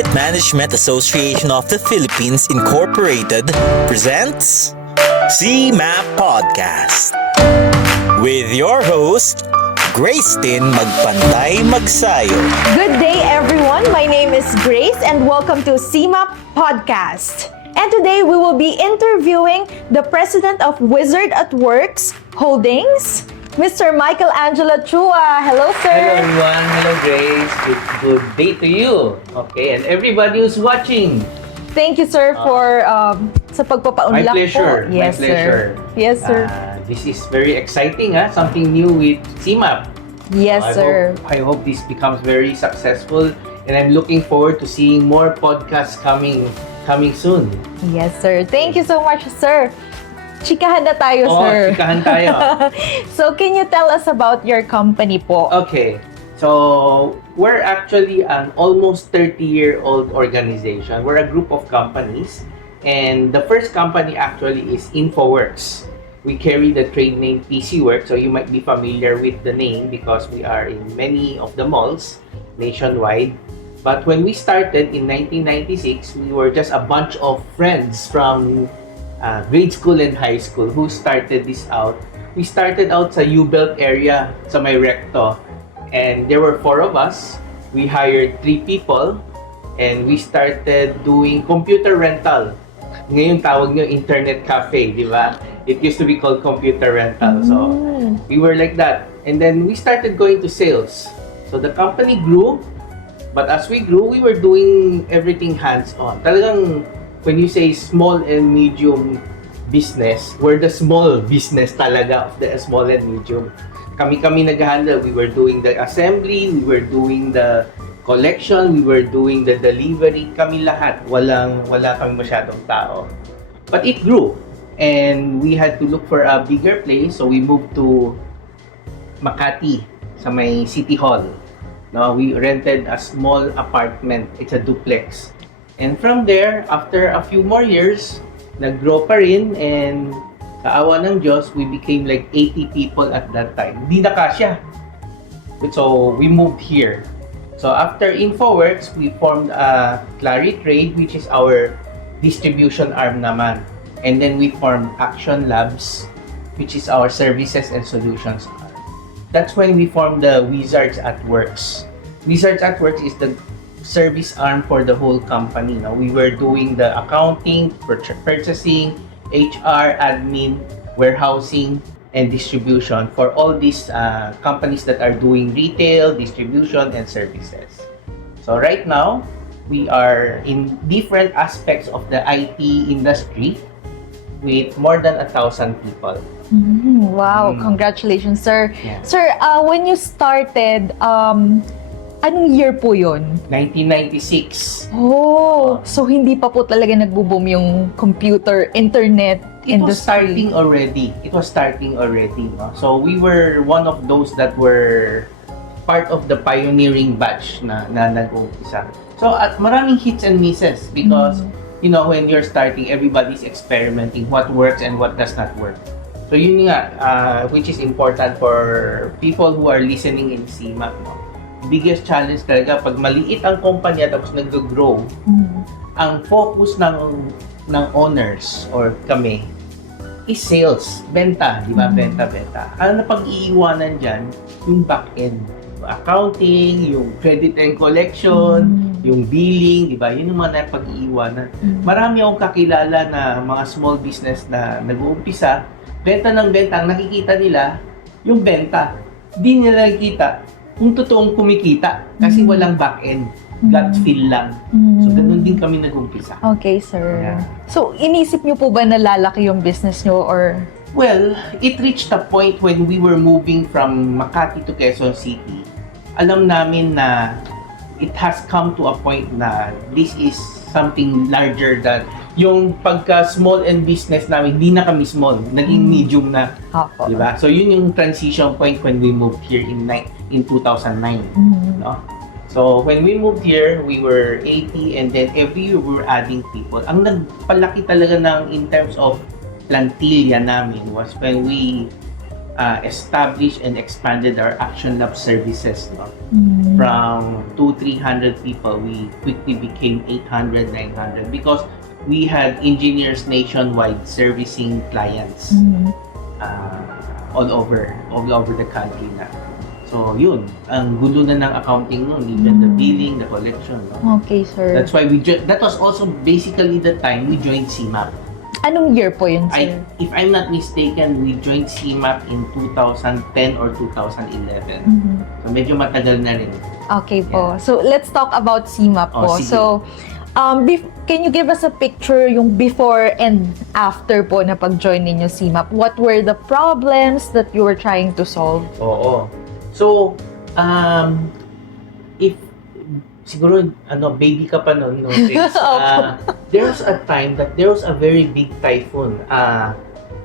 Credit Management Association of the Philippines Incorporated presents CMAP Podcast with your host, Grace Tin Magpantay Magsayo. Good day everyone, my name is Grace and welcome to CMAP Podcast. And today we will be interviewing the president of Worx Holdings, Mr. Angelo Chua. Hello, sir. Hello everyone. Hello Grace. Good day to you. Okay, and everybody who's watching. Thank you, sir, for sa pagpapaunlak My pleasure. po. Yes, My pleasure. sir. Yes, sir. This is very exciting, something new with CMAP. Yes, sir. I hope this becomes very successful, and I'm looking forward to seeing more podcasts coming soon. Yes, sir. Thank you so much, sir. Chikahan na tayo, sir. Chikahan tayo. So, can you tell us about your company po? Okay. So, we're actually an almost 30-year-old organization. We're a group of companies. And the first company actually is Worx. We carry the trade name PC Worx. So, you might be familiar with the name because we are in many of the malls nationwide. But when we started in 1996, we were just a bunch of friends from grade school and high school who started this out. We started out sa U-Belt area sa may Recto, and there were 4 of us. We hired 3 people and we started doing computer rental. Ngayon tawag nyo internet cafe, di ba? It used to be called computer rental. So we were like that, and then we started going to sales. So the company grew, but as we grew, we were doing everything hands-on. Talagang when you say small and medium business, we're the small business talaga of the small and medium. Kami nag-handle. We were doing the assembly, we were doing the collection, we were doing the delivery. Kami lahat. Wala kami masyadong tao. But it grew. And we had to look for a bigger place. So we moved to Makati sa may City Hall. No, we rented a small apartment. It's a duplex. And from there, after a few more years, nag-grow pa rin, and kaawa ng Diyos, we became like 80 people at that time. Hindi na kasya. So, we moved here. So, after Worx, we formed a Clary Trade, which is our distribution arm naman. And then we formed Action Labs, which is our services and solutions arm. That's when we formed the Wizards at Worx. Wizards at Worx is the service arm for the whole company. No? We were doing the accounting, purchasing, HR, admin, warehousing, and distribution for all these companies that are doing retail, distribution, and services. So right now, we are in different aspects of the IT industry with more than 1,000 people. Wow, congratulations, sir. Yeah. Sir, when you started, anong year po yun? 1996. Oh, so hindi pa po talaga nagbo-boom yung computer, internet It was industry. starting already. No? So we were one of those that were part of the pioneering batch na nag-umpisa. So at maraming hits and misses because you know, when you're starting, everybody's experimenting what works and what does not work. So yun nga, which is important for people who are listening in CMAP. No? Biggest challenge talaga pag maliit ang kumpanya tapos nag-grow, ang focus ng owners or kami is sales, benta, di ba? Benta. Ang napag-iiwanan dyan, yung back-end, accounting, yung credit and collection, yung billing, di ba? Yun yung mga napag-iiwanan. Marami akong kakilala na mga small business na nag-uumpisa, benta ng benta, ang nakikita nila, yung benta. Di nila nakikita kung totoong kumikita kasi walang back-end. Gut feel lang. So, ganun din kami nag-umpisa. Okay, sir. Yeah. So, inisip niyo po ba na lalaki yung business niyo or? Well, it reached a point when we were moving from Makati to Quezon City. Alam namin na it has come to a point na this is something larger than yung pagka small and business namin, hindi na kami small, naging medium na. Opo. Diba? So, yun yung transition point when we moved here in 2009. No? So, when we moved here, we were 80 and then every year we were adding people. Ang nagpalaki talaga in terms of plantilla namin was when we established and expanded our Action Lab services. No? From 200-300 people, we quickly became 800-900 because we had engineers nationwide servicing clients all over the country na. So yun, ang gulo na ng accounting nun, even the billing, the collection. No? Okay, sir. That's why that was also basically the time we joined CMAP. Anong year po yun, sir? If I'm not mistaken, we joined CMAP in 2010 or 2011. So medyo matagal na rin. Okay po. So let's talk about CMAP po. Sige. So can you give us a picture yung before and after po na pag-join ninyo CMAP? What were the problems that you were trying to solve? Oo. So, if siguro baby ka pa noon, no? There was a time that there was a very big typhoon,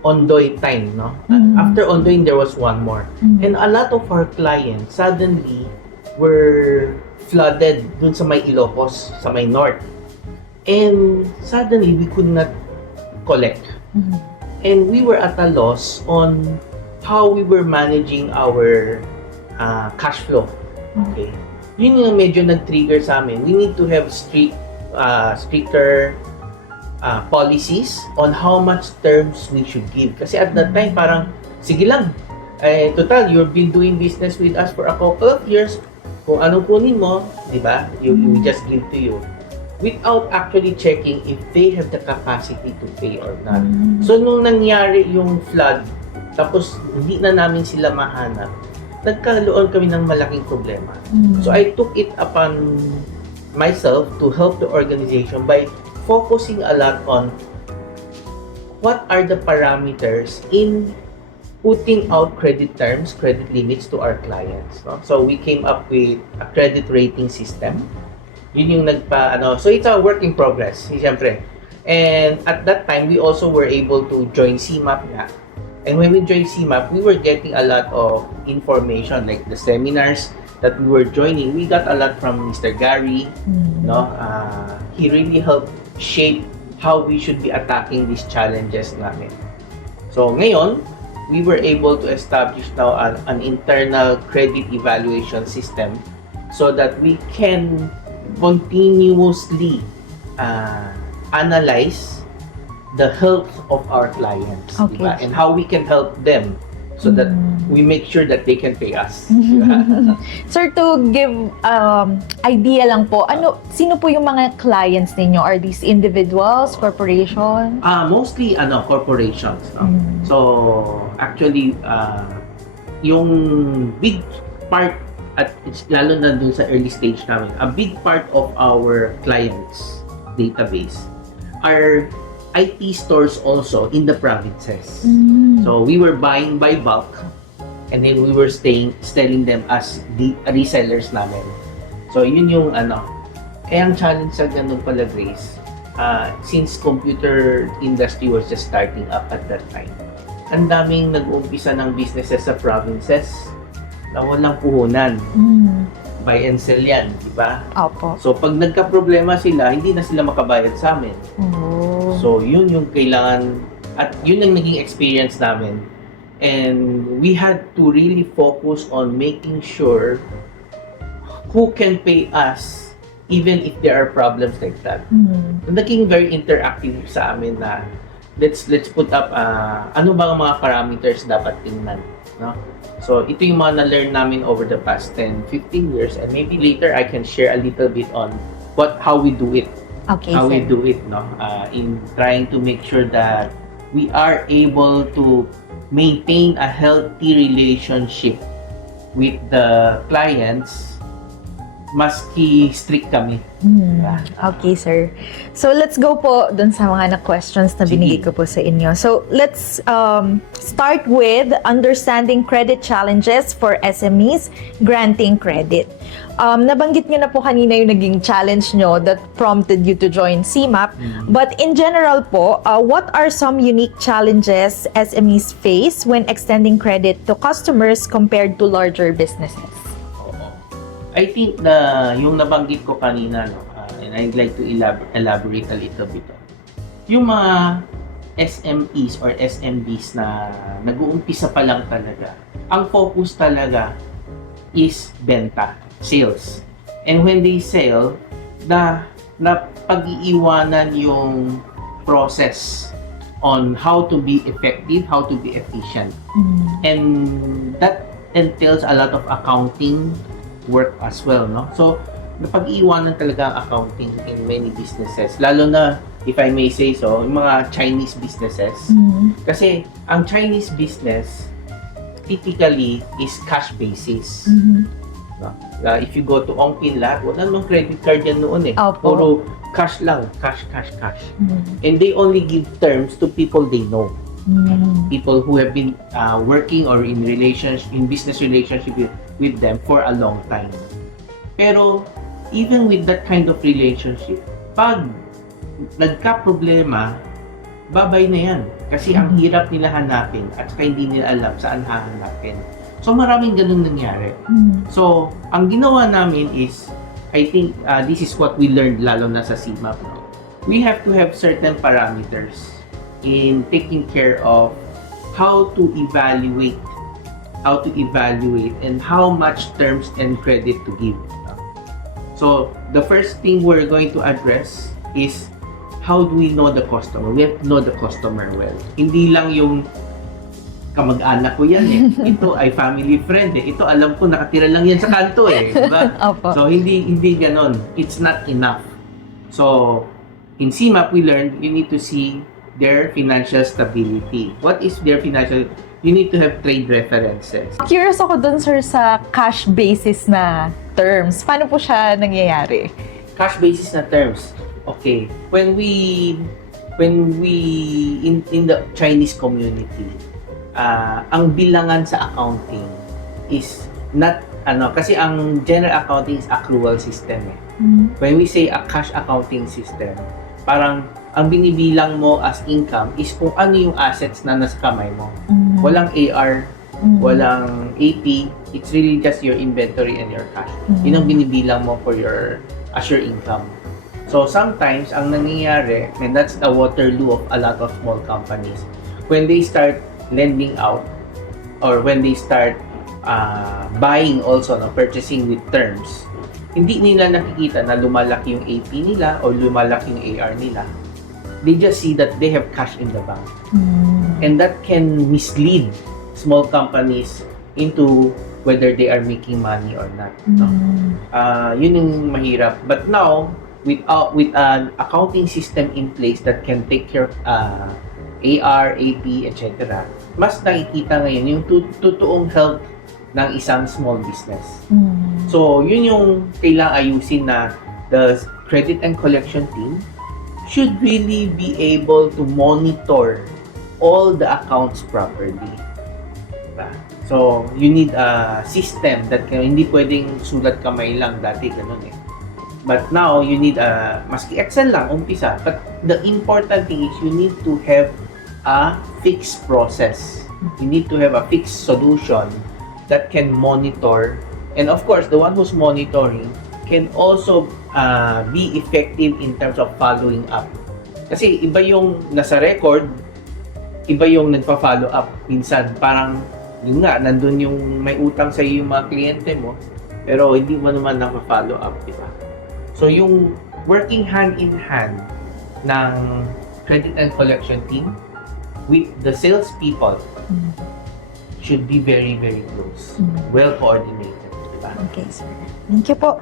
Ondoy time, no? After Ondoy, there was one more. And a lot of our clients suddenly were flooded dun sa may Ilocos, sa may north. And suddenly, we could not collect. And we were at a loss on how we were managing our cash flow. Okay. Yun yung medyo nag-trigger sa amin. We need to have stricter policies on how much terms we should give. Kasi at that time, parang, sige lang. Total, you've been doing business with us for a couple of years. Kung anong kunin mo, di ba? We just give to you. Without actually checking if they have the capacity to pay or not. So, nung nangyari yung flood, tapos hindi na namin sila mahanap, nagkaroon kami ng malaking problema. So I took it upon myself to help the organization by focusing a lot on what are the parameters in putting out credit terms, credit limits to our clients. No? So we came up with a credit rating system. Yun yung so it's a work in progress, siyempre. And at that time, we also were able to join CMAP nga. And when we joined CMAP, we were getting a lot of information, like the seminars that we were joining. We got a lot from Mr. Gary. No, he really helped shape how we should be attacking these challenges namin. So ngayon, we were able to establish now an internal credit evaluation system so that we can continuously analyze the health of our clients, Okay. diba? And how we can help them so that we make sure that they can pay us. Sir, to give idea lang po, sino po yung mga clients ninyo? Are these individuals, corporations? Mostly corporations. No? So actually, yung big part at lalo na dun sa early stage namin, a big part of our clients database are IT stores also in the provinces. So we were buying by bulk and then we were selling them as the resellers namin. So yun yung Kaya ang challenge sa ganun pala, Grace, since computer industry was just starting up at that time, ang daming nag-uumpisa ng businesses sa provinces na walang puhunan. Buy and sell yan, di ba? Opo. So pag nagka-problema sila, hindi na sila makabayad sa amin. So yun yung kailangan, at yun ang naging experience namin. And we had to really focus on making sure who can pay us even if there are problems like that. Naging very interactive sa amin na let's put up ano ba ang mga parameters dapat tingnan, no? So ito yung mga na-learn namin over the past 10-15 years, and maybe later I can share a little bit on how we do it. Okay, how sir. we do it, no? In trying to make sure that we are able to maintain a healthy relationship with the clients maski strict kami. Okay, sir. So, let's go po dun sa mga questions na binigay ko po sa inyo. So, let's start with understanding credit challenges for SMEs granting credit. Nabanggit nyo na po kanina yung naging challenge nyo that prompted you to join CMAP. But in general po, what are some unique challenges SMEs face when extending credit to customers compared to larger businesses? I think na yung nabanggit ko kanina, no, and I'd like to elaborate a little bit. Yung mga SMEs or SMBs na nag-uumpisa pa lang talaga, ang focus talaga is benta, sales. And when they sell, na pag-iiwanan yung process on how to be effective, how to be efficient. And that entails a lot of accounting work as well, no? So, napag-iwanan talaga ang accounting in many businesses. Lalo na, if I may say so, yung mga Chinese businesses. Kasi, ang Chinese business, typically, is cash basis. No? If you go to Ongpin lahat, wala namang credit card yan noon eh. Opo. Puro cash lang, cash. And they only give terms to people they know. People who have been working or in business relationship with them for a long time. Pero even with that kind of relationship, pag nagka-problema, babay na yan. Kasi ang hirap nila hanapin at saka hindi nila alam saan hahanapin. So maraming ganun nangyari. So ang ginawa namin is, I think this is what we learned lalo na sa CMAP. No? We have to have certain parameters in taking care of how to evaluate and how much terms and credit to give. So the first thing we're going to address is how do we know the customer? We have to know the customer well. Hindi lang yung kamag-anak ko yan eh. Ito ay family friend eh. Ito alam ko nakatira lang yan sa kanto eh. Diba? So hindi ganon. It's not enough. So in CMAP we learned you need to see their financial stability. What is their financial? You need to have trade references. Curious ako dun, sir, sa cash basis na terms. Paano po siya nangyayari? Cash basis na terms. Okay. When we in the Chinese community, ang bilangan sa accounting is not kasi ang general accounting is accrual system eh. When we say a cash accounting system, parang ang binibilang mo as income is kung ano yung assets na nasa kamay mo. Walang AR, walang AP, it's really just your inventory and your cash. Yun ang binibilang mo for as your income. So sometimes, ang nangyayari, and that's the Waterloo of a lot of small companies, when they start lending out, or when they start buying also, purchasing with terms, hindi nila nakikita na lumalaki yung AP nila or lumalaki yung AR nila. They just see that they have cash in the bank. And that can mislead small companies into whether they are making money or not. No? Yun yung mahirap. But now, with an accounting system in place that can take care of AR, AP, etc., mas nakikita ngayon yung totoong health ng isang small business. So, yun yung kailangang ayusin na the credit and collection team should really be able to monitor all the accounts properly. Diba? So, you need a system that hindi pwedeng sulat kamay lang, dati ganun eh. But now, you need maski Excel lang, umpisa. But the important thing is you need to have a fixed process. You need to have a fixed solution that can monitor. And of course, the one who's monitoring can also be effective in terms of following up. Kasi iba yung nasa record, iba yung nagpa-follow up. Minsan parang, yun nga, nandun yung may utang sa iyo yung mga kliyente mo, pero hindi mo naman napa-follow up, diba? So yung working hand in hand ng credit and collection team with the sales people should be very, very close. Well coordinated. Diba? Okay, sir. Thank you po.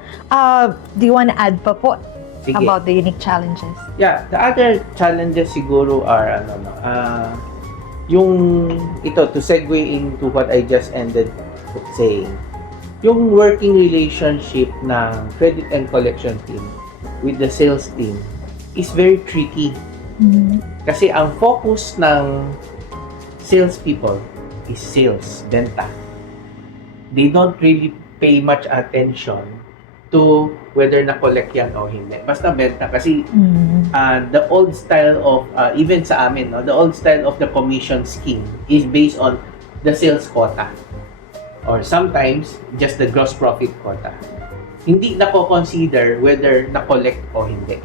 Do you want to add pa po Sige. about the unique challenges? Yeah, the other challenges siguro are yung ito to segue into what I just ended saying. Yung working relationship ng credit and collection team with the sales team is very tricky. Kasi ang focus ng salespeople is sales, benta. They don't really pay much attention to whether na-collect yan o hindi. Basta benta. Kasi the old style of, even sa amin, no, the old style of the commission scheme is based on the sales quota. Or sometimes, just the gross profit quota. hindi na-consider whether na-collect o hindi.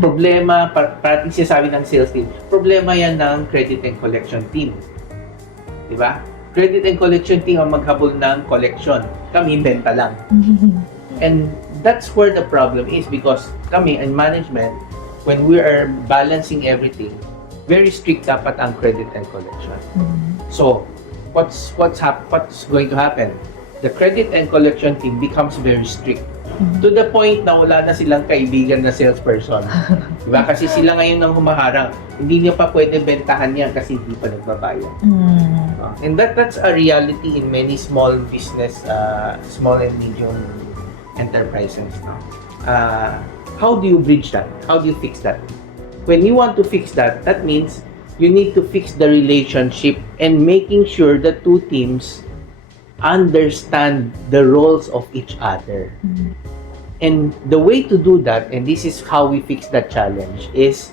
Problema, parating sinasabi ng sales team, problema yan ng credit and collection team. Diba? Credit and collection team ang maghabol ng collection. Kami, benta lang. And that's where the problem is because kami in management, when we are balancing everything, very strict dapat ang credit and collection. So, what's going to happen? The credit and collection team becomes very strict. To the point na wala na silang kaibigan na salesperson. Diba? Kasi sila ngayon ang humaharang. Hindi niyo pa pwede bentahan yan kasi hindi pa nagbabayad. And that's a reality in many small business, small and medium enterprises. How do you bridge that? How do you fix that? When you want to fix that, that means you need to fix the relationship and making sure the two teams understand the roles of each other. And the way to do that, and this is how we fix that challenge, is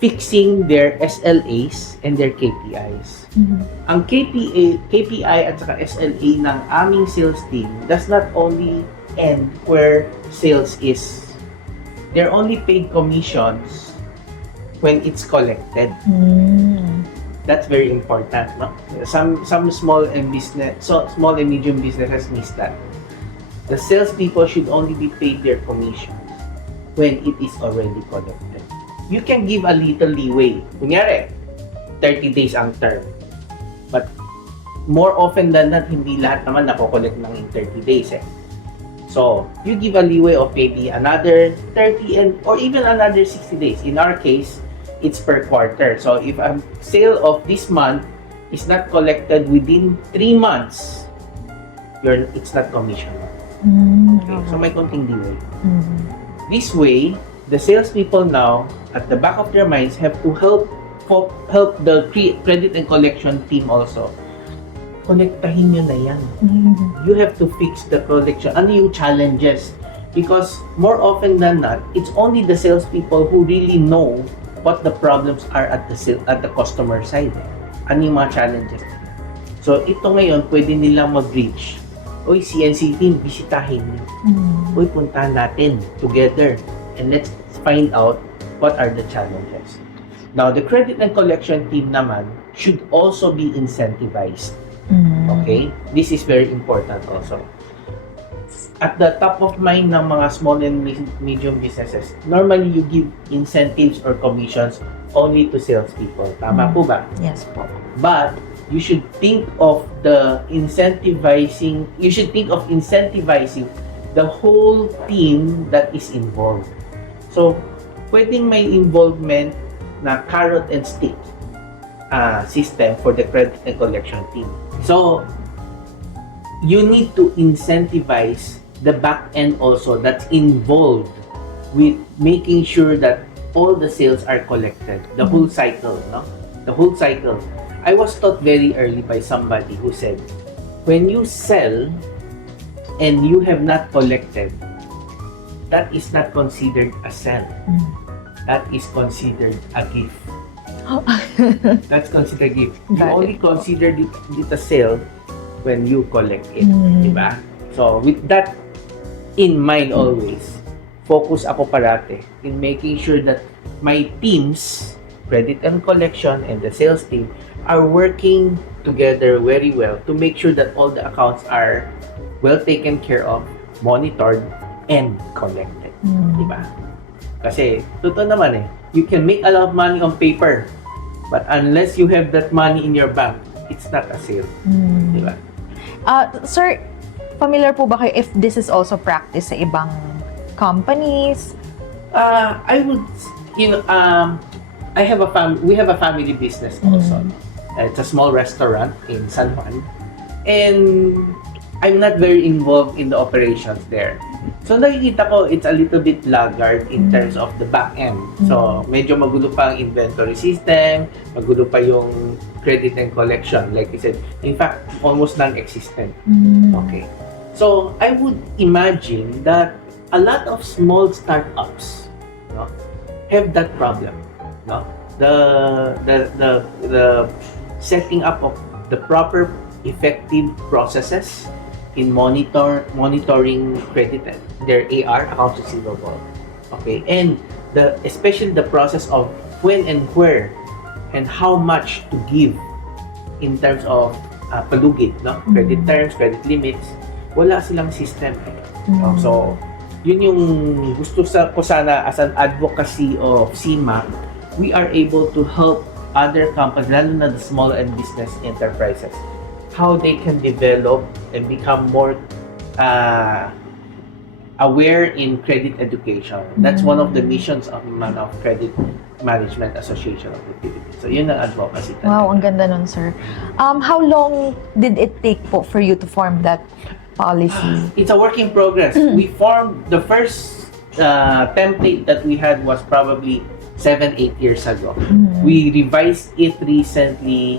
fixing their SLAs and their KPIs. Ang KPI at saka SLA ng aming sales team does not only end where sales is. They're only paid commissions when it's collected. That's very important, no? Some small and medium businesses miss that. The salespeople should only be paid their commission when it is already collected. You can give a little leeway. Kunyari, 30 days ang term. But more often than not, hindi lahat naman nakokollect ng in 30 days eh. So, you give a leeway of maybe another 30 or even another 60 days. In our case, it's per quarter. So, if a sale of this month is not collected within 3 months, it's not commission. Okay? So, may konting delay. This way, the salespeople now, at the back of their minds, have to help the credit and collection team also. Kolektahin nyo na yan. You have to fix the collection. Ano yung challenges? Because more often than not, it's only the salespeople who really know what the problems are at the customer side. Ano yung mga challenges? So, ito ngayon, pwede nilang mag-reach. Uy, CNC team, bisitahin nyo. Uy, puntahan natin together. And let's find out what are the challenges. Now, the credit and collection team naman should also be incentivized. Okay? This is very important also. At the top of mind ng mga small and medium businesses, normally you give incentives or commissions only to salespeople. Tama po ba? Yes po. But you should think of incentivizing the whole team that is involved. So, pwedeng may involvement na carrot and stick system for the credit and collection team. So, you need to incentivize the back end also that's involved with making sure that all the sales are collected. The whole cycle, no? The whole cycle. I was taught very early by somebody who said, when you sell and you have not collected, that is not considered a sell. That is considered a gift. That's considered a gift. You only consider it a sale when you collect it. Diba? So, with that in mind always, focus ako parate in making sure that my teams, credit and collection, and the sales team are working together very well to make sure that all the accounts are well taken care of, monitored, and collected. Diba? Kasi, totoo naman you can make a lot of money on paper, but unless you have that money in your bank, it's not a sale. Diba? Sir, familiar po ba kayo if this is also practice sa ibang companies? I would, we have a family business also. It's a small restaurant in San Juan, and I'm not very involved in the operations there. So nakikita ko it's a little bit laggard in terms of the back end. So medyo magulo pa ang inventory system, magulo pa yung credit and collection, like I said. In fact, almost non-existent. Okay. So I would imagine that a lot of small startups, no, have that problem, no? The setting up of the proper effective processes in monitoring credit, their AR, accounts receivable. Okay, and especially the process of when and where and how much to give in terms of palugit, no? Credit terms, credit limits, wala silang system. So, yun yung ko sana as an advocacy of CMAP, we are able to help other companies, lalo na the small and business enterprises, how they can develop and become more aware in credit education. That's one of the missions of Credit Management Association of the Philippines. So, yun ang advocacy. Wow, ang ganda nun, sir. How long did it take po for you to form that policy? It's a work in progress. We formed the first template that we had was probably 7-8 years ago. We revised it recently,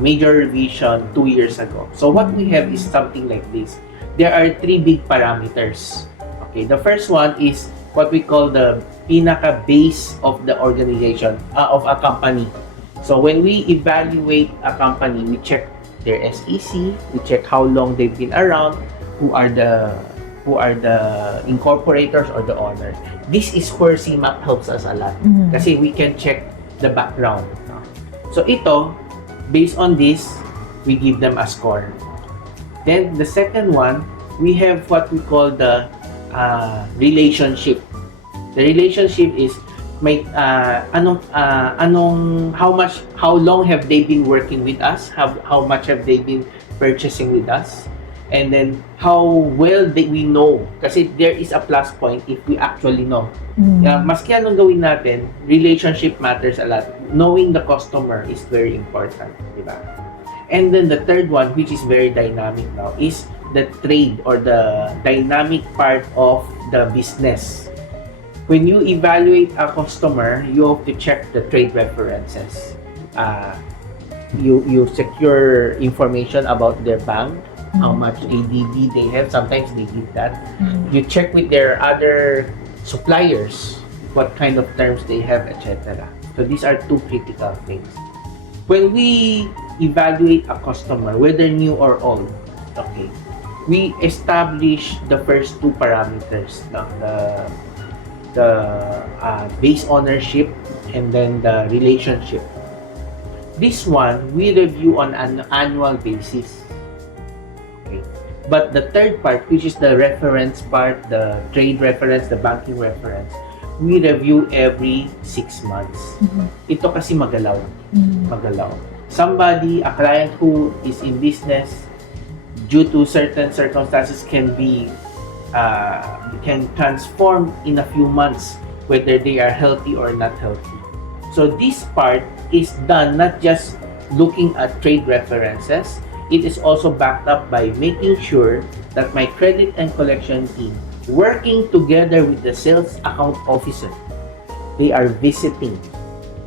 major revision 2 years ago. So what we have is something like this. There are 3 big parameters. Okay, the first one is what we call the pinaka base of the organization, of a company. So when we evaluate a company, we check their SEC, we check how long they've been around, who are the incorporators or the owners. This is where CMAP helps us a lot. Kasi we can check the background. No? So ito, based on this, we give them a score. Then the second one, we have what we call the relationship. The relationship is how long have they been working with us? How much have they been purchasing with us? And then how well we know, kasi there is a plus point if we actually know. Maski anong gawin natin, relationship matters a lot. Knowing the customer is very important, di ba? And then the third one, which is very dynamic now, is the trade or the dynamic part of the business. When you evaluate a customer, you have to check the trade references. You secure information about their bank, how much ADB they have. Sometimes they give that. You check with their other suppliers, what kind of terms they have, etc. So these are 2 critical things. When we evaluate a customer, whether new or old, okay, we establish the first 2 parameters, no? The base ownership and then the relationship. This one we review on an annual basis. Okay. But the third part, which is the reference part, the trade reference, the banking reference, we review every 6 months. Ito kasi magalaw. Magalaw. Somebody, a client who is in business, due to certain circumstances can transform in a few months whether they are healthy or not healthy. So this part is done not just looking at trade references, it is also backed up by making sure that my credit and collection team, working together with the sales account officer, they are visiting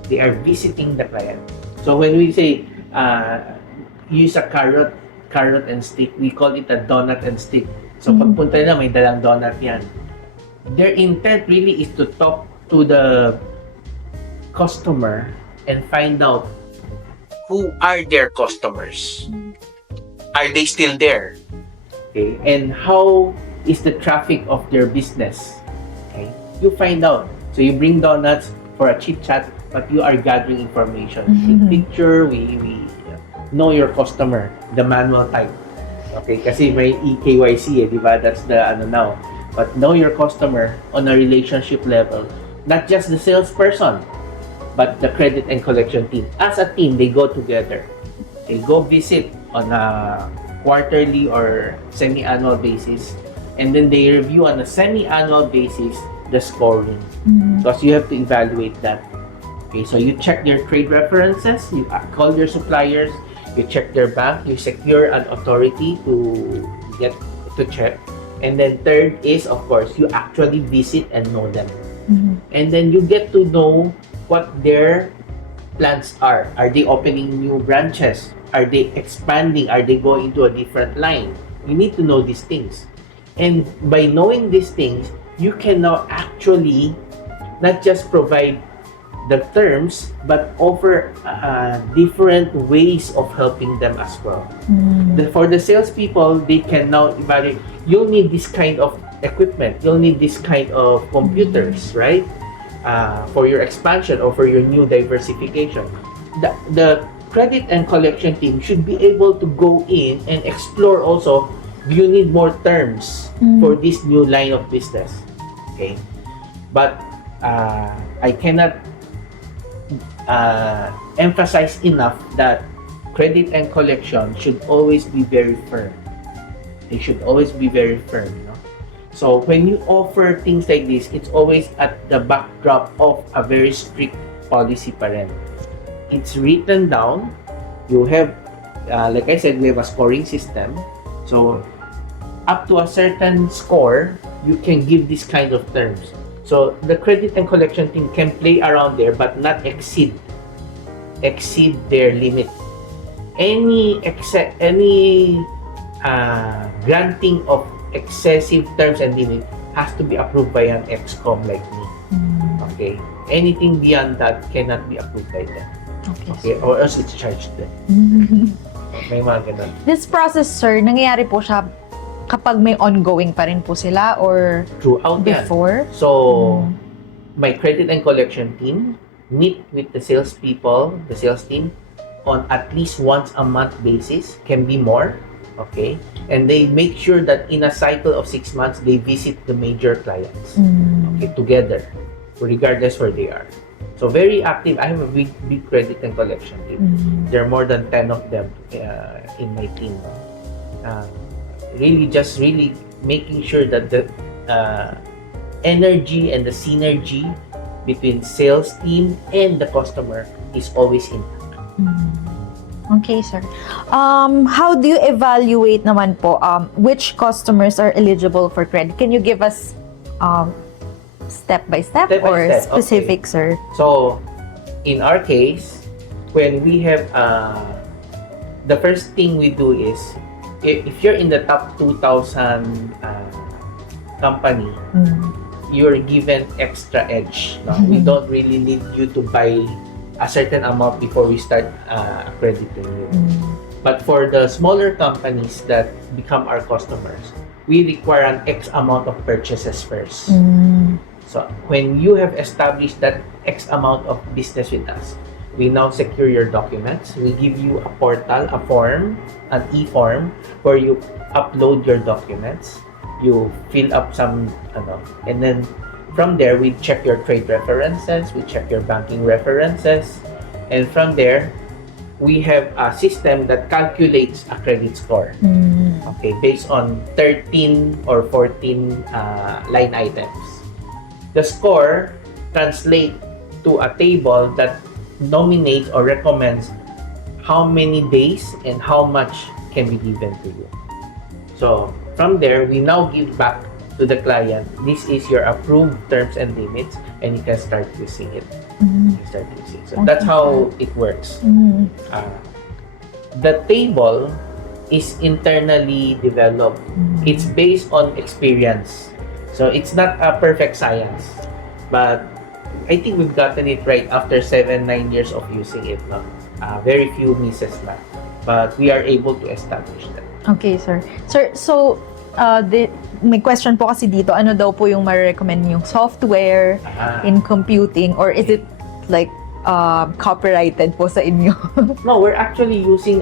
the client. So when we say use a carrot and stick, we call it a donut and stick. So pagpunta na, may dalang donut yan. Their intent really is to talk to the customer and find out who are their customers. Are they still there? Okay, and how is the traffic of their business? Okay, you find out. So you bring donuts for a chit chat, but you are gathering information. Take picture, we know your customer, the manual type. Okay, kasi may EKYC di ba? That's the now. But know your customer on a relationship level, not just the salesperson, but the credit and collection team. As a team, they go together. They go visit on a quarterly or semi-annual basis, and then they review on a semi-annual basis the scoring. Because you have to evaluate that. Okay, so you check their trade references, you call your suppliers, you check their bank, you secure an authority to get to check. And then third is, of course, you actually visit and know them. And then you get to know what their plans are. Are they opening new branches? Are they expanding? Are they going to a different line? You need to know these things. And by knowing these things, you can now actually not just provide the terms, but offer different ways of helping them as well. For the salespeople, they can now evaluate, you'll need this kind of equipment, you'll need this kind of computers, right? For your expansion or for your new diversification. The credit and collection team should be able to go in and explore also, do you need more terms for this new line of business? Okay. But I cannot emphasize enough that credit and collection should always be very firm. They should always be very firm, you know? So when you offer things like this, it's always at the backdrop of a very strict policy pa rin. It's written down. You have, like I said, we have a scoring system. So up to a certain score, you can give this kind of terms. So the credit and collection team can play around there, but not exceed their limit. Any granting of excessive terms and limit has to be approved by an ex-com like me. Okay? Anything beyond that cannot be approved by them. Okay? Or else it's charged them. May mga ganun. This process, sir, nangyayari po siya kapag may ongoing pa rin po sila or throughout before? Yan. So, my credit and collection team meet with the sales team on at least once a month basis, can be more, okay? And they make sure that in a cycle of 6 months, they visit the major clients, okay, together, regardless where they are. So very active. I have a big credit and collection team. There are more than 10 of them in my team. Really making sure that the energy and the synergy between sales team and the customer is always intact. Okay, sir. How do you evaluate naman po which customers are eligible for credit? Can you give us step by step or specific, okay, sir? So, in our case, when we have the first thing we do is, if you're in the top 2,000 company, you're given extra edge. No? We don't really need you to buy a certain amount before we start accrediting you. But for the smaller companies that become our customers, we require an X amount of purchases first. So when you have established that X amount of business with us, we now secure your documents. We give you a portal, a form, an e-form, where you upload your documents. You fill up some, and then from there, we check your trade references, we check your banking references, and from there, we have a system that calculates a credit score, okay, based on 13 or 14 line items. The score translates to a table that nominates or recommends how many days and how much can be given to you. So from there, we now give back to the client, this is your approved terms and limits, and you can start using it. So okay, that's how it works. The table is internally developed. It's based on experience. So it's not a perfect science, but I think we've gotten it right after 7-9 years of using it. No? Very few misses na, but we are able to establish that. Okay, sir. Sir, so may question po kasi dito, ano daw po yung ma-recommend yung software in computing, or is it like copyrighted po sa inyo? No, we're actually using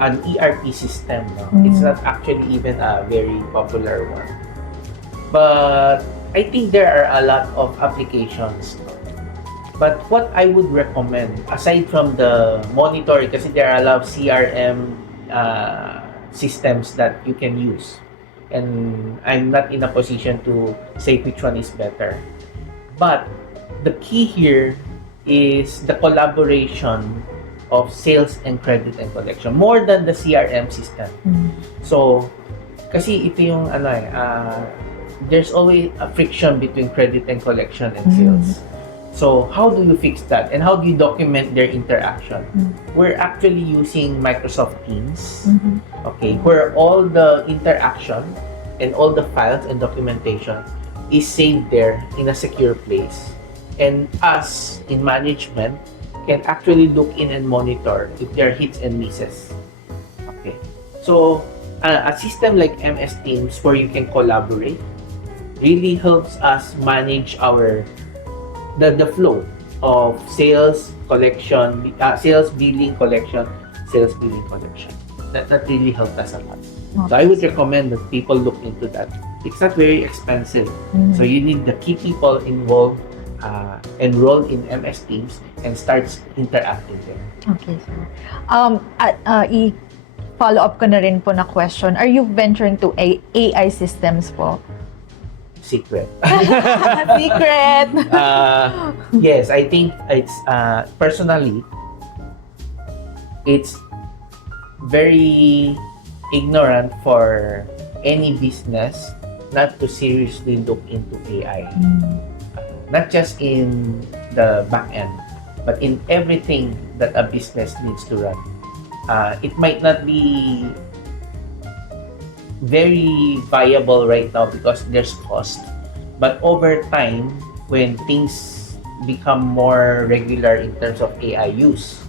an ERP system. No? It's not actually even a very popular one. But I think there are a lot of applications. But what I would recommend, aside from the monitoring, kasi there are a lot of CRM systems that you can use, and I'm not in a position to say which one is better, but the key here is the collaboration of sales and credit and collection more than the CRM system. So kasi ito yung there's always a friction between credit and collection and sales. So how do you fix that, and how do you document their interaction? We're actually using Microsoft Teams, okay, where all the interaction and all the files and documentation is saved there in a secure place, And us in management can actually look in and monitor if there are hits and misses. Okay. So a system like MS Teams where you can collaborate really helps us manage the flow of sales, collection, sales, billing, collection, sales, billing, collection. That really helped us a lot. So I would recommend that people look into that. It's not very expensive. So you need the key people involved, enroll in MS Teams and starts interacting there. Okay, sir. I-follow up ko na rin po na question. Are you venturing to AI systems po? Secret. Secret! Yes, I think it's personally, it's very ignorant for any business not to seriously look into AI. Not just in the back end, but in everything that a business needs to run. It might not be very viable right now because there's cost, but over time, when things become more regular in terms of AI use,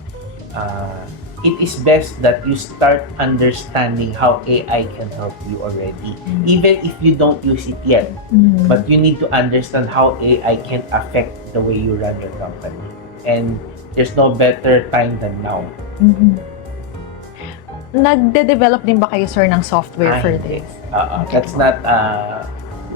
it is best that you start understanding how AI can help you already, even if you don't use it yet. But you need to understand how AI can affect the way you run your company, and there's no better time than now. Nagde-develop din ba kayo, sir, ng software for this? Okay.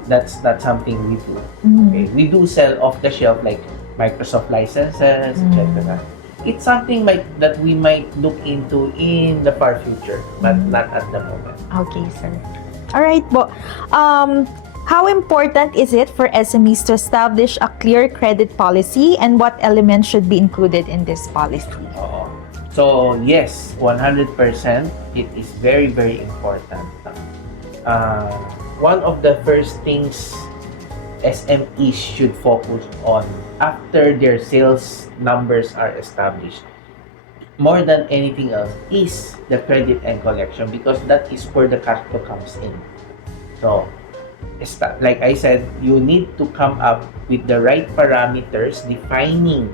That's not something we do. Okay? We do sell off the shelf like Microsoft licenses, etc. It's something that we might look into in the far future, but not at the moment. Okay, sir. All right po. How important is it for SMEs to establish a clear credit policy, and what elements should be included in this policy? So yes, 100%, it is very, very important. One of the first things SMEs should focus on after their sales numbers are established, more than anything else, is the credit and collection, because that is where the cash flow comes in. So, like I said, you need to come up with the right parameters defining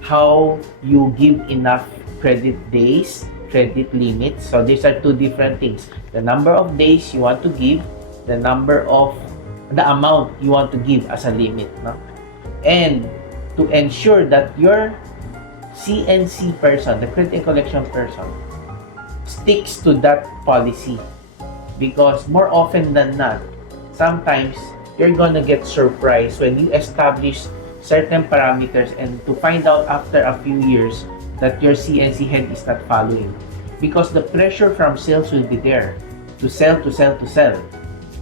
how you give enough credit days, credit limits. So these are two different things. The number of days you want to give, the amount you want to give as a limit, no? And to ensure that your CNC person, the credit and collection person, sticks to that policy, because more often than not, sometimes you're gonna get surprised when you establish certain parameters and to find out after a few years that your CNC head is not following, because the pressure from sales will be there to sell,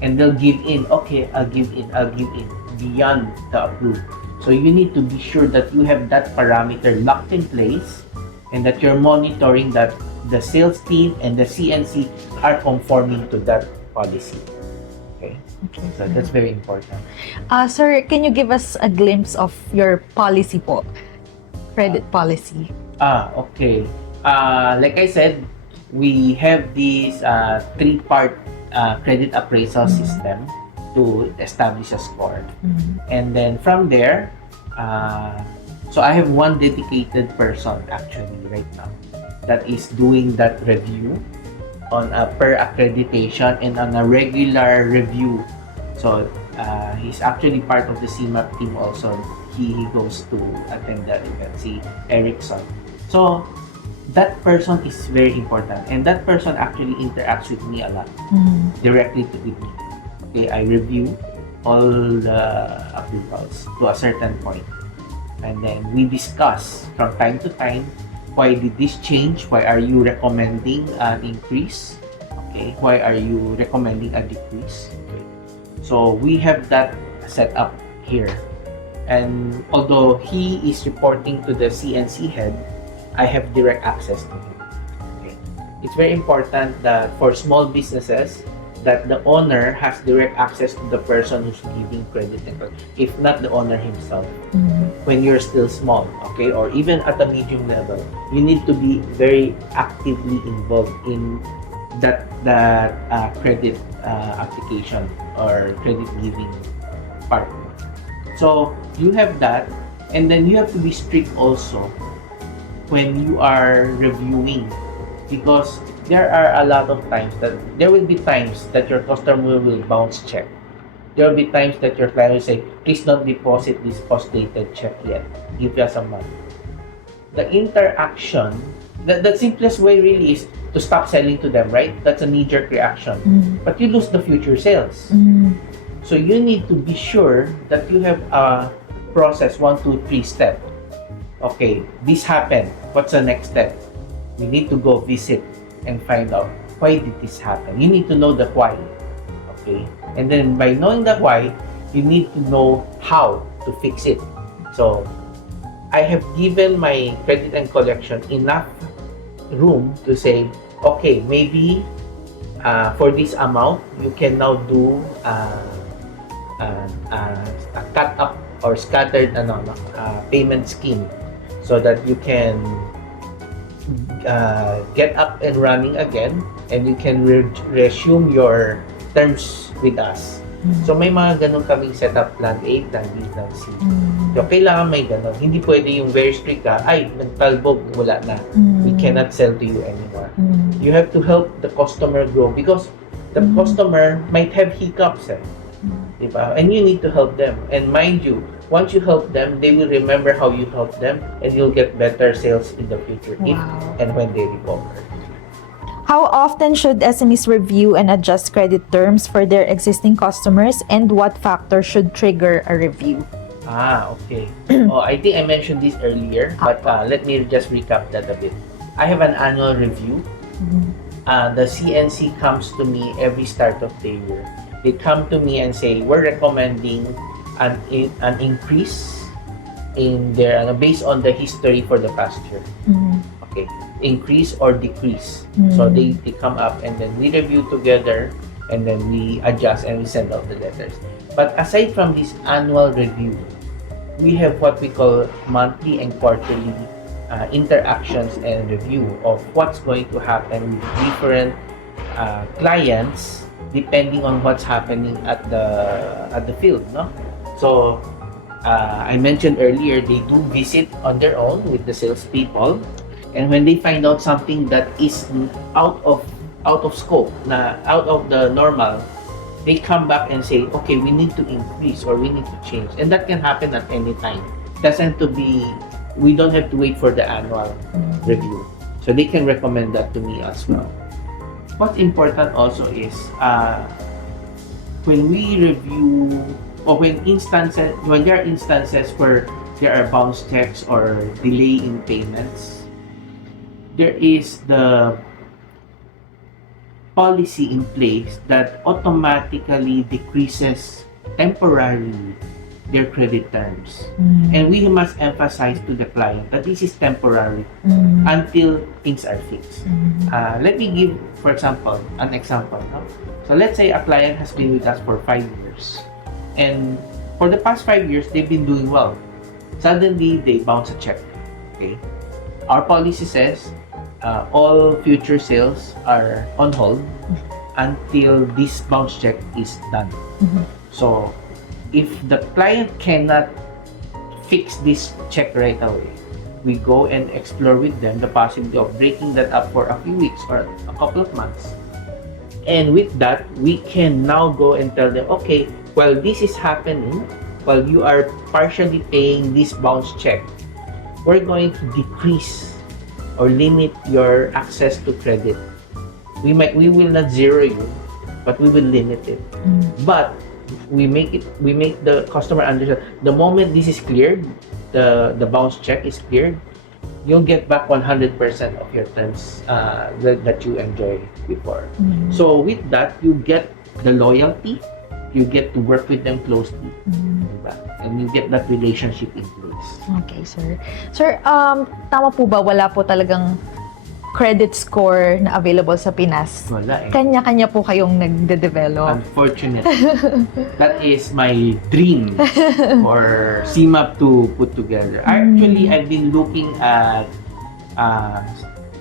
and they'll give in. Okay, I'll give in beyond the approved. So you need to be sure that you have that parameter locked in place, and that you're monitoring that the sales team and the CNC are conforming to that policy. Okay, so that's very important. Sir, can you give us a glimpse of your policy po? Credit policy. Okay. Like I said, we have this three-part credit appraisal system to establish a score. And then from there, so I have one dedicated person actually right now that is doing that review on a per accreditation and on a regular review. So he's actually part of the CMAP team also. He goes to attend the event, si Erickson. So that person is very important, and that person actually interacts with me a lot, directly with me. Okay, I review all the approvals to a certain point, and then we discuss from time to time, why did this change? Why are you recommending an increase? Okay, why are you recommending a decrease? Okay. So we have that set up here, and although he is reporting to the CNC head, I have direct access to him. Okay. It's very important that for small businesses, that the owner has direct access to the person who's giving credit and credit, if not the owner himself. When you're still small, okay, or even at a medium level, you need to be very actively involved in that credit application or credit giving part. So you have that And then you have to be strict also when you are reviewing, because there are a lot of times that there will be times that your customer will bounce check. There will be times that your client will say, please don't deposit this post-dated check yet. Give us a month. The interaction, the simplest way really is to stop selling to them, right? That's a knee-jerk reaction. But you lose the future sales. So you need to be sure that you have a process 1, 2, 3 step. Okay, this happened. What's the next step? You need to go visit and find out why did this happen. You need to know the why. Okay, and then by knowing the why, you need to know how to fix it. So I have given my credit and collection enough room to say, okay, maybe for this amount, you can now do a cut up or scattered payment scheme, so that you can get up and running again, and you can resume your terms with us. So may mga ganun kaming setup, plan A, plan B, plan C. So kailangan may ganun. Hindi pwede yung very strict ka, ay, nagtalbog, wala na. We cannot sell to you anymore. You have to help the customer grow, because the customer might have hiccups. Diba? And you need to help them. And mind you, once you help them, they will remember how you helped them, and you'll get better sales in the future if and when they recover. How often should SMEs review and adjust credit terms for their existing customers, and what factor should trigger a review? Okay. I think I mentioned this earlier, but let me just recap that a bit. I have an annual review. The CNC comes to me every start of the year. They come to me and say, we're recommending an increase in their, based on the history for the past year. Okay, increase or decrease. So they come up, and then we review together, and then we adjust and we send out the letters. But aside from this annual review, we have what we call monthly and quarterly interactions and review of what's going to happen with different clients, depending on what's happening at the field, no? So I mentioned earlier, they do visit on their own with the salespeople, and when they find out something that is out of scope, out of the normal, they come back and say, okay, we need to increase or we need to change, and that can happen at any time. Doesn't to be, we don't have to wait for the annual review, so they can recommend that to me as well. What's important also is when we review, or when there are instances where there are bounce checks or delay in payments, there is the policy in place that automatically decreases temporarily their credit terms. And we must emphasize to the client that this is temporary until things are fixed. Let me give, for example, an example. No? So let's say a client has been with us for 5 years, and for the past 5 years, they've been doing well. Suddenly, they bounce a check. Okay, our policy says all future sales are on hold until this bounce check is done. So if the client cannot fix this check right away, we go and explore with them the possibility of breaking that up for a few weeks or a couple of months. And with that, we can now go and tell them, okay, while this is happening, while you are partially paying this bounce check, we're going to decrease or limit your access to credit. We will not zero you, but we will limit it. But we make the customer understand, the moment this is cleared, the bounce check is cleared, you'll get back 100% of your terms that you enjoyed before. So with that, you get the loyalty, you get to work with them closely, and you get that relationship in place. Okay, sir. Sir, tama po ba wala po talagang credit score na available sa Pinas? Wala eh. Kanya-kanya po kayong nagde-develop? Unfortunately. That is my dream for CMAP to put together. Actually, I've been looking at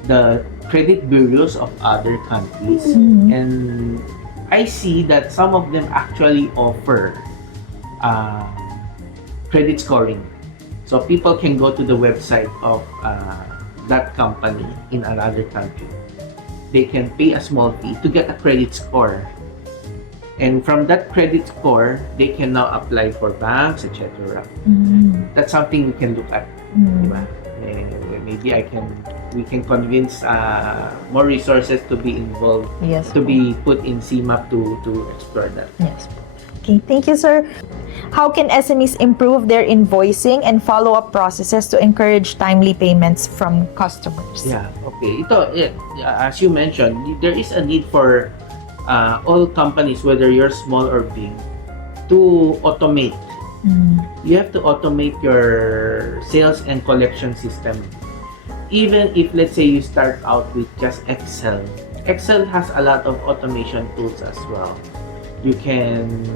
the credit bureaus of other countries, and I see that some of them actually offer credit scoring. So people can go to the website of that company in another country. They can pay a small fee to get a credit score. And from that credit score, they can now apply for banks, etc. That's something we can look at. Diba? Maybe we can convince more resources to be involved, Yes. to be put in CMAP to explore that. Yes. Okay, thank you, sir. How can SMEs improve their invoicing and follow-up processes to encourage timely payments from customers? Yeah, okay. As you mentioned, there is a need for all companies, whether you're small or big, to automate. You have to automate your sales and collection system. Even if, let's say, you start out with just Excel. Excel has a lot of automation tools as well. You can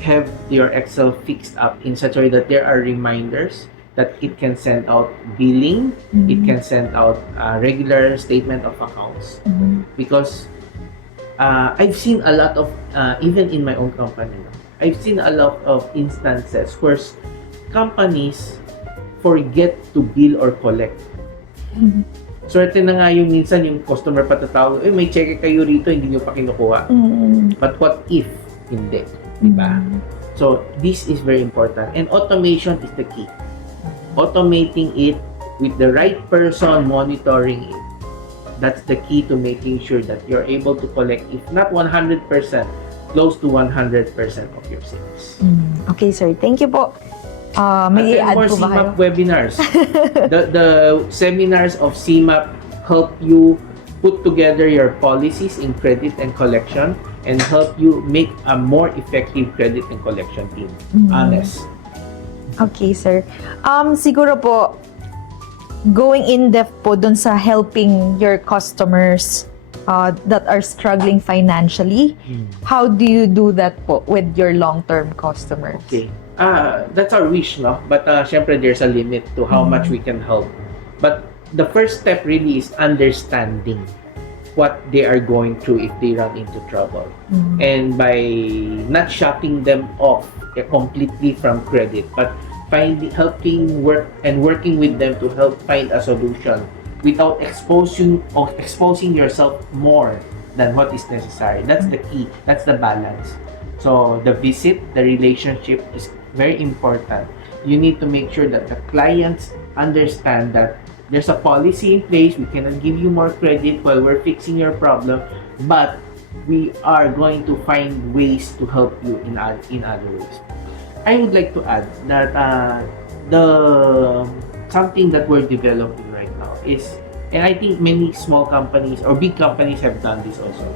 have your Excel fixed up in such a way that there are reminders that it can send out billing, it can send out regular statement of accounts. Because I've seen a lot of, even in my own company, I've seen a lot of instances where companies forget to bill or collect. Swerte na nga yung minsan yung customer patatawag, may cheque kayo rito, hindi nyo pa kinukuha. But what if hindi? Diba? So, this is very important. And automation is the key. Automating it with the right person monitoring it. That's the key to making sure that you're able to collect, if not 100%, close to 100% of your sales. Okay, sir. Thank you po. May Attend i-add more po ba kayo? CMAP webinars. the seminars of CMAP help you put together your policies in credit and collection and help you make a more effective credit and collection team. Honest. Okay, sir. Siguro po, going in depth po dun sa helping your customers that are struggling financially, how do you do that po with your long-term customers? Okay. That's our wish, no? But syempre there's a limit to how much we can help. But the first step really is understanding what they are going through if they run into trouble. And by not shutting them off completely from credit, but working with them to help find a solution without exposing yourself more than what is necessary. That's the key. That's the balance. So the visit, the relationship is very important. You need to make sure that the clients understand that there's a policy in place. We cannot give you more credit while we're fixing your problem, but we are going to find ways to help you in other ways. I would like to add that something that we're developing right now is, and I think many small companies or big companies have done this also,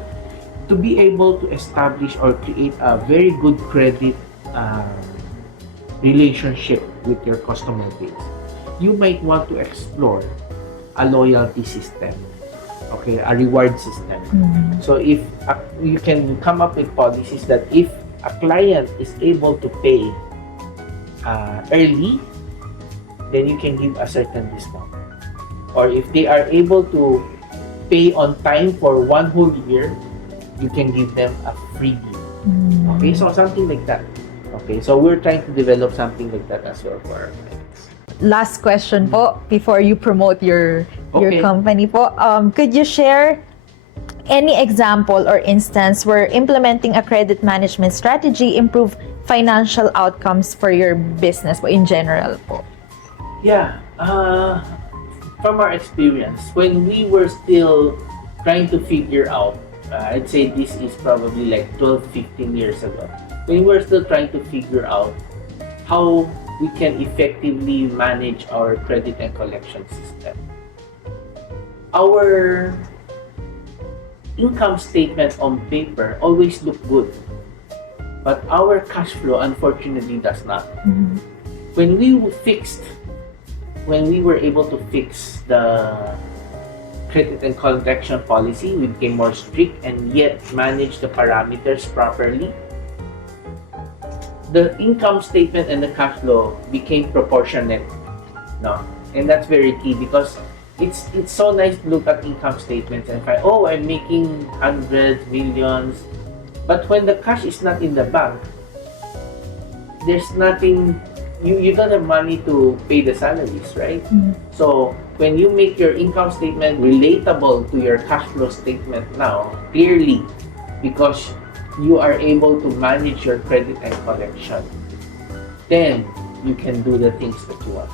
to be able to establish or create a very good credit relationship with your customer base. You might want to explore a loyalty system, okay, a reward system. So if you can come up with policies that if a client is able to pay early, then you can give a certain discount. Or if they are able to pay on time for 1 whole year, you can give them a freebie. Okay, so something like that. Okay, so we're trying to develop something like that as well for our clients. Last question po before you promote your Okay. company po. Could you share any example or instance where implementing a credit management strategy improve financial outcomes for your business po in general po? Yeah, from our experience, when we were still trying to figure out, I'd say this is probably like 12, 15 years ago, when we were still trying to figure out how we can effectively manage our credit and collection system. Our income statement on paper always look good, but our cash flow unfortunately does not. When we were able to fix the credit and collection policy, we became more strict and yet manage the parameters properly. The income statement and the cash flow became proportionate, no? And that's very key because it's so nice to look at income statements and find, oh, I'm making hundreds, millions, but when the cash is not in the bank, there's nothing you don't have money to pay the salaries, right? So when you make your income statement relatable to your cash flow statement now, clearly, because you are able to manage your credit and collection, then you can do the things that you want.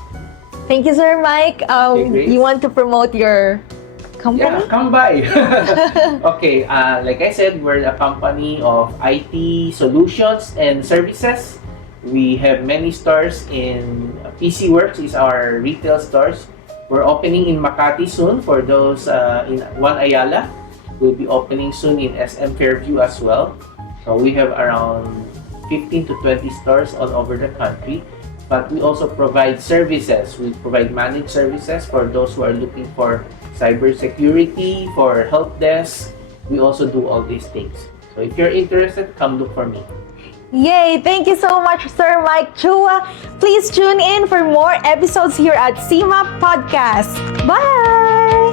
Thank you, Sir Mike. Grace. You want to promote your company? Yeah, come by. Okay, like I said, we're a company of IT solutions and services. We have many stores in PC Worx is our retail stores. We're opening in Makati soon for those in One Ayala. We'll be opening soon in SM Fairview as well. So we have around 15 to 20 stores all over the country. But we also provide services. We provide managed services for those who are looking for cybersecurity, for help desk. We also do all these things. So if you're interested, come look for me. Yay! Thank you so much, Sir Mike Chua. Please tune in for more episodes here at CMAP Podcast. Bye!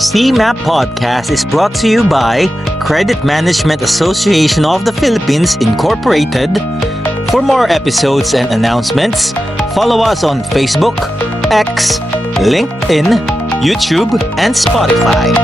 CMAP Podcast is brought to you by Credit Management Association of the Philippines Incorporated. For more episodes and announcements, follow us on Facebook, X, LinkedIn, YouTube, and Spotify.